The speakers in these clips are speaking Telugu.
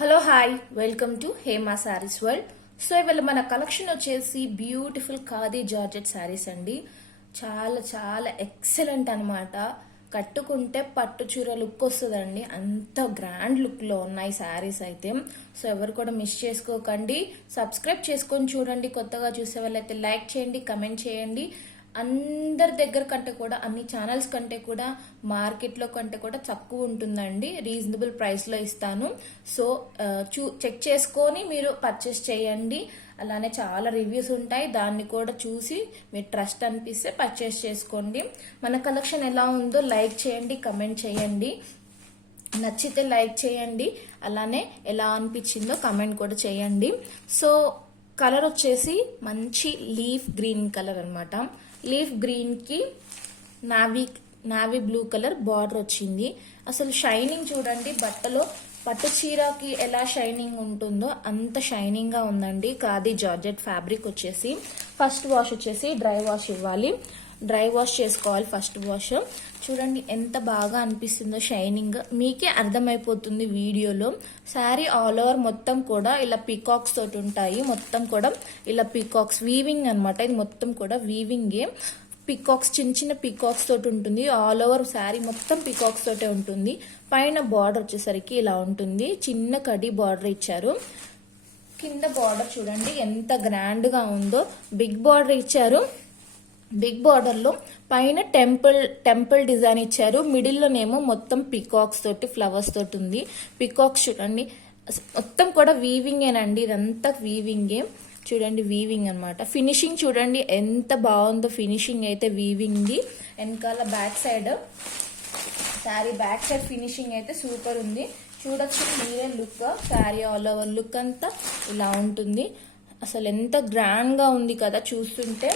Hello hi welcome to Hema saris world. So ఇవాళ మన కలెక్షన్ వచ్చేసి బ్యూటిఫుల్ ఖాదీ జార్జెట్ శారీస్ అండి. చాలా చాలా ఎక్సలెంట్ అనమాట. కట్టుకుంటే పట్టు చీర లుక్ వస్తుందండి, అంత గ్రాండ్ లుక్లో ఉన్నాయి శారీస్ అయితే. సో ఎవరు కూడా మిస్ చేసుకోకండి, సబ్స్క్రైబ్ చేసుకొని చూడండి. కొత్తగా చూసే వాళ్ళైతే లైక్ చేయండి, కమెంట్ చేయండి. అందరి దగ్గర కంటే కూడా, అన్ని ఛానల్స్ కంటే కూడా, మార్కెట్లో కంటే కూడా తక్కువ ఉంటుందండి. రీజనబుల్ ప్రైస్లో ఇస్తాను. సో చెక్ చేసుకొని మీరు పర్చేస్ చేయండి. అలానే చాలా రివ్యూస్ ఉంటాయి, దాన్ని కూడా చూసి మీరు ట్రస్ట్ అనిపిస్తే పర్చేస్ చేసుకోండి. మన కలెక్షన్ ఎలా ఉందో లైక్ చేయండి, కమెంట్ చేయండి. నచ్చితే లైక్ చేయండి, అలానే ఎలా అనిపించిందో కమెంట్ కూడా చేయండి. సో కలర్ వచ్చేసి మంచి లీఫ్ గ్రీన్ కలర్ అనమాట. లీఫ్ గ్రీన్కి నావీ బ్లూ కలర్ బార్డర్ వచ్చింది. అసలు షైనింగ్ చూడండి, బట్టలో పట్టు చీరకి ఎలా షైనింగ్ ఉంటుందో అంత షైనింగ్గా ఉందండి. ఖాదీ జార్జెట్ ఫ్యాబ్రిక్ వచ్చేసి ఫస్ట్ వాష్ వచ్చేసి డ్రై వాష్ ఇవ్వాలి, డ్రై వాష్ చేసుకోవాలి ఫస్ట్ వాష్. చూడండి ఎంత బాగా అనిపిస్తుందో షైనింగ్, మీకే అర్థమైపోతుంది వీడియోలో. శారీ ఆల్ ఓవర్ మొత్తం కూడా ఇలా పీకాక్స్ తోటి ఉంటాయి, మొత్తం కూడా ఇలా పీకాక్స్ వీవింగ్ అనమాట. ఇది మొత్తం కూడా వీవింగే, పీకాక్స్ చిన్న చిన్న పీకాక్స్ తోటి ఉంటుంది. ఆల్ ఓవర్ శారీ మొత్తం పీకాక్స్ తోటే ఉంటుంది. పైన బార్డర్ వచ్చేసరికి ఇలా ఉంటుంది, చిన్న కడి బార్డర్ ఇచ్చారు. కింద బార్డర్ చూడండి ఎంత గ్రాండ్గా ఉందో, బిగ్ బార్డర్ ఇచ్చారు. బిగ్ బార్డర్ లో పైన టెంపుల్ డిజైన్ ఇచ్చారు. మిడిల్లోనేమో మొత్తం పికాక్స్ తోటి ఫ్లవర్స్ తోటి ఉంది. పికాక్స్ చూడండి మొత్తం కూడా వీవింగేనండి, ఇదంతా వీవింగే. చూడండి వీవింగ్ అనమాట. ఫినిషింగ్ చూడండి ఎంత బాగుందో, ఫినిషింగ్ అయితే వీవింగ్ది. వెనకాల back side sari back side finishing అయితే సూపర్ ఉంది. చూడొచ్చు మీరే look, sari all over look అంతా ఇలా ఉంటుంది. అసలు ఎంత గ్రాండ్గా ఉంది కదా చూస్తుంటే.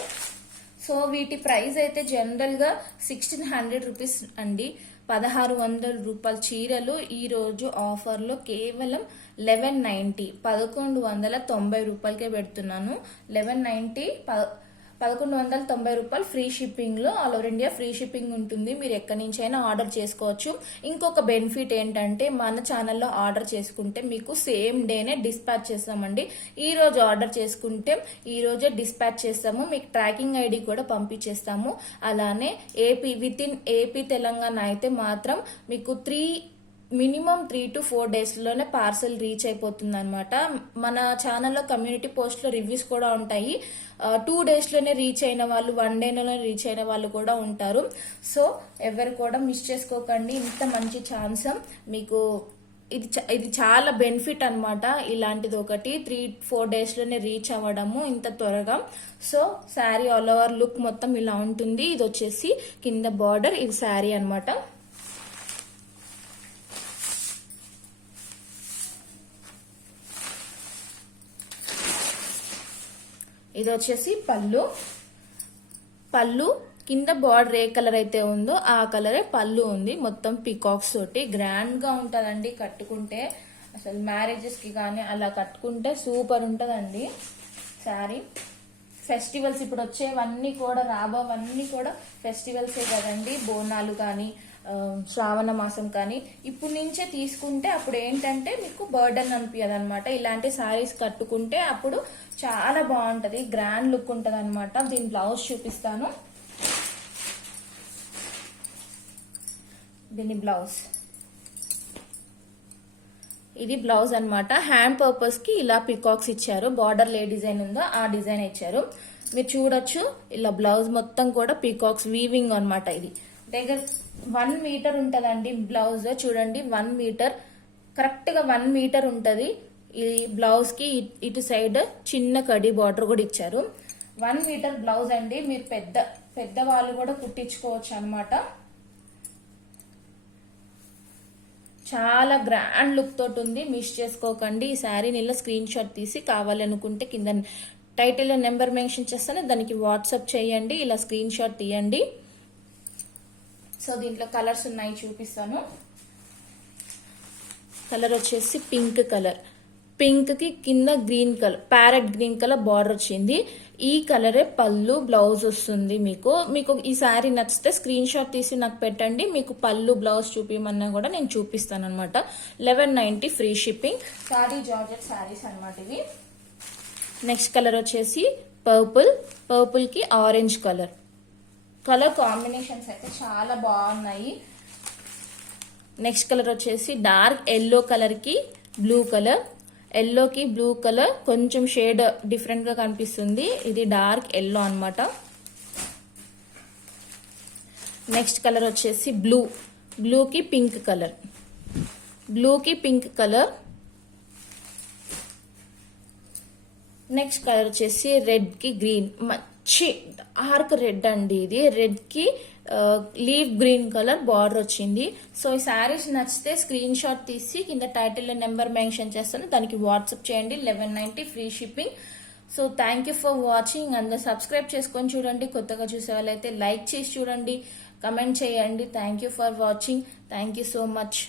సో వీటి ప్రైస్ అయితే జనరల్గా 1600 రూపీస్ అండి. 1600 రూపాయల చీరలు ఈరోజు ఆఫర్లో కేవలం 1190 1190 రూపాయలకే పెడుతున్నాను. 1190 1190 రూపాయలు ఫ్రీ షిప్పింగ్లో, all over India free shipping ఉంటుంది. మీరు ఎక్కడి నుంచి అయినా ఆర్డర్ చేసుకోవచ్చు. ఇంకొక బెనిఫిట్ ఏంటంటే మన ఛానల్లో ఆర్డర్ చేసుకుంటే మీకు సేమ్ డేనే డిస్పాచ్ చేస్తామండి. ఈ రోజు ఆర్డర్ చేసుకుంటే ఈ రోజే డిస్పాచ్ చేస్తాము, మీకు ట్రాకింగ్ ఐడి కూడా పంపించేస్తాము. అలానే విత్ ఇన్ ఏపీ తెలంగాణ అయితే మాత్రం మీకు మినిమం 3 to 4 డేస్లోనే పార్సల్ రీచ్ అయిపోతుంది అనమాట. మన ఛానల్లో కమ్యూనిటీ పోస్ట్లో రివ్యూస్ కూడా ఉంటాయి. 2 డేస్లోనే రీచ్ అయిన వాళ్ళు, 1 డేలోనే రీచ్ అయిన వాళ్ళు కూడా ఉంటారు. సో ఎవరు కూడా మిస్ చేసుకోకండి, ఇంత మంచి ఛాన్స్ మీకు. ఇది చాలా బెనిఫిట్ అనమాట. ఇలాంటిది ఒకటి 3-4 డేస్లోనే రీచ్ అవ్వడము ఇంత త్వరగా. So sari all over look మొత్తం ఇలా ఉంటుంది. ఇది వచ్చేసి కింద బార్డర్, ఇది శారీ అనమాట. ఇది వచ్చేసి పళ్ళు కింద బార్డర్ ఏ కలర్ అయితే ఉందో ఆ కలరే పళ్ళు ఉంది. మొత్తం పీకాక్స్ తోటి గ్రాండ్ గా ఉంటదండి కట్టుకుంటే. అసలు మ్యారేజెస్ కి కానీ అలా కట్టుకుంటే సూపర్ ఉంటదండి శారీ. ఫెస్టివల్స్ ఇప్పుడు వచ్చేవన్నీ కూడా, రాబోవన్నీ కూడా ఫెస్టివల్సే కదండి. బోనాలు కానీ, శ్రావణ మాసం కానీ ఇప్పుడు నుంచే తీసుకుంటే అప్పుడు ఏంటంటే మీకు బర్డన్ అనిపించదు అనమాట. ఇలాంటి శారీస్ కట్టుకుంటే అప్పుడు చాలా బాగుంటది, గ్రాండ్ లుక్ ఉంటది అనమాట. దీని బ్లౌజ్ చూపిస్తాను. దీని బ్లౌజ్, ఇది బ్లౌజ్ అనమాట. హ్యాండ్ పర్పస్ కి ఇలా పికాక్స్ ఇచ్చారు, బార్డర్ ఏ డిజైన్ ఉందో ఆ డిజైన్ ఇచ్చారు. మీరు చూడొచ్చు ఇలా బ్లౌజ్ మొత్తం కూడా పికాక్స్ వీవింగ్ అనమాట. ఇది దగ్గర 1 మీటర్ ఉంటదండి బ్లౌజ్. చూడండి 1 మీటర్, కరెక్ట్ గా 1 మీటర్ ఉంటది. ఈ బ్లౌజ్ కి ఇటు సైడ్ చిన్న కడి బార్డర్ కూడా ఇచ్చారు. 1 మీటర్ బ్లౌజ్ అండి. మీరు పెద్ద వాళ్ళు కూడా కుట్టించుకోవచ్చు అనమాట. చాలా గ్రాండ్ లుక్ తోటి ఉంది, మిస్ చేసుకోకండి. ఈ శారీని ఇలా స్క్రీన్ షాట్ తీసి కావాలనుకుంటే కింద టైటిల్ నెంబర్ మెన్షన్ చేస్తాను, దానికి వాట్సాప్ చేయండి. ఇలా స్క్రీన్ షాట్ తీయండి. సో దీంట్లో కలర్స్ ఉన్నాయి, చూపిస్తాను. కలర్ వచ్చేసి పింక్ కలర్, పింక్ కి కింద green colour, parrot green colour border వచ్చింది. ఈ కలరే పళ్ళు బ్లౌజ్ వస్తుంది. మీకు ఈ శారీ నచ్చితే స్క్రీన్ షాట్ తీసి నాకు పెట్టండి. మీకు పళ్ళు బ్లౌజ్ చూపించమన్నా కూడా నేను చూపిస్తాను అనమాట. 1190 free shipping. Sari georgette saris అనమాట ఇవి. నెక్స్ట్ కలర్ వచ్చేసి పర్పుల్ కి ఆరెంజ్ కలర్ కాంబినేషన్స్ అయితే చాలా బాగున్నాయి. నెక్స్ట్ కలర్ వచ్చేసి డార్క్ ఎల్లో కలర్ కి బ్లూ కలర్. ఎల్లోకి బ్లూ కలర్ కొంచెం షేడ్ డిఫరెంట్ గా కనిపిస్తుంది. ఇది డార్క్ ఎల్లో అన్నమాట. నెక్స్ట్ కలర్ వచ్చేసి బ్లూకి పింక్ కలర్. నెక్స్ట్ కలర్ వచ్చేసి రెడ్ కి గ్రీన్, మంచి డార్క్ రెడ్ అండి. ఇది రెడ్ కి లీవ్ గ్రీన్ కలర్ బార్డర్ వచ్చింది. సో ఈ శారీస్ నచ్చితే స్క్రీన్ షాట్ తీసి కింద టైటిల్ నెంబర్ మెన్షన్ చేస్తాను, దానికి వాట్సాప్ చేయండి. 1190 free shipping. So thank you for watching. అందరూ సబ్స్క్రైబ్ చేసుకొని చూడండి. కొత్తగా చూసే వాళ్ళైతే లైక్ చేసి చూడండి, కమెంట్ చేయండి. Thank you for watching. Thank you so much.